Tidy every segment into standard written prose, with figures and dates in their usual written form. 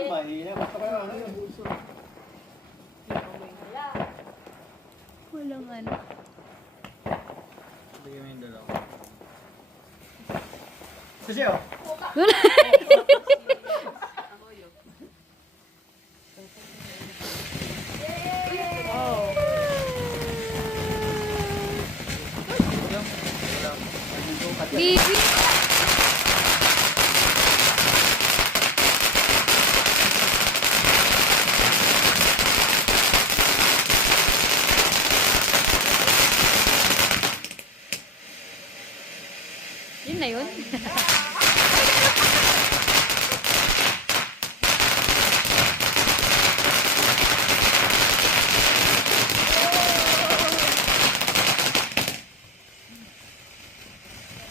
Mahina. Basta kayo ano yung bulso. Walang ano. Bigyan mo yung dalawa. Kasi oh. Bibi. Yun na yun.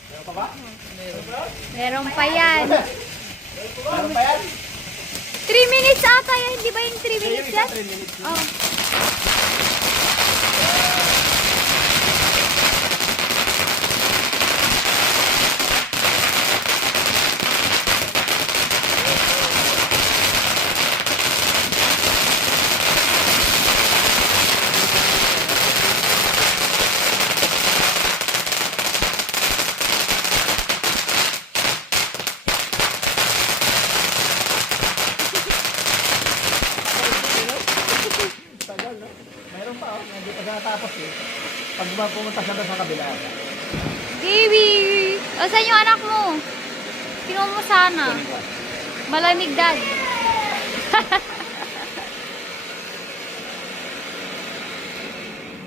Meron pa ba? Meron pa yan. Meron pa yan? 3 minutes ata yan. Hindi ba yung 3 minutes yan? 3 minutes. Oh. Tagal, no? Meron pa, oh. Hindi pa natapos eh. Pag pumunta siya doon sa kabila. Baby! O, saan yung anak mo? Kinuha mo sana. Malamig, dad.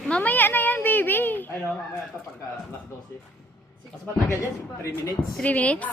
Mamaya na yan, baby. Ay no, mamaya ito pagka alas 12. Mas matagal yan, 3 minutes. 3 minutes?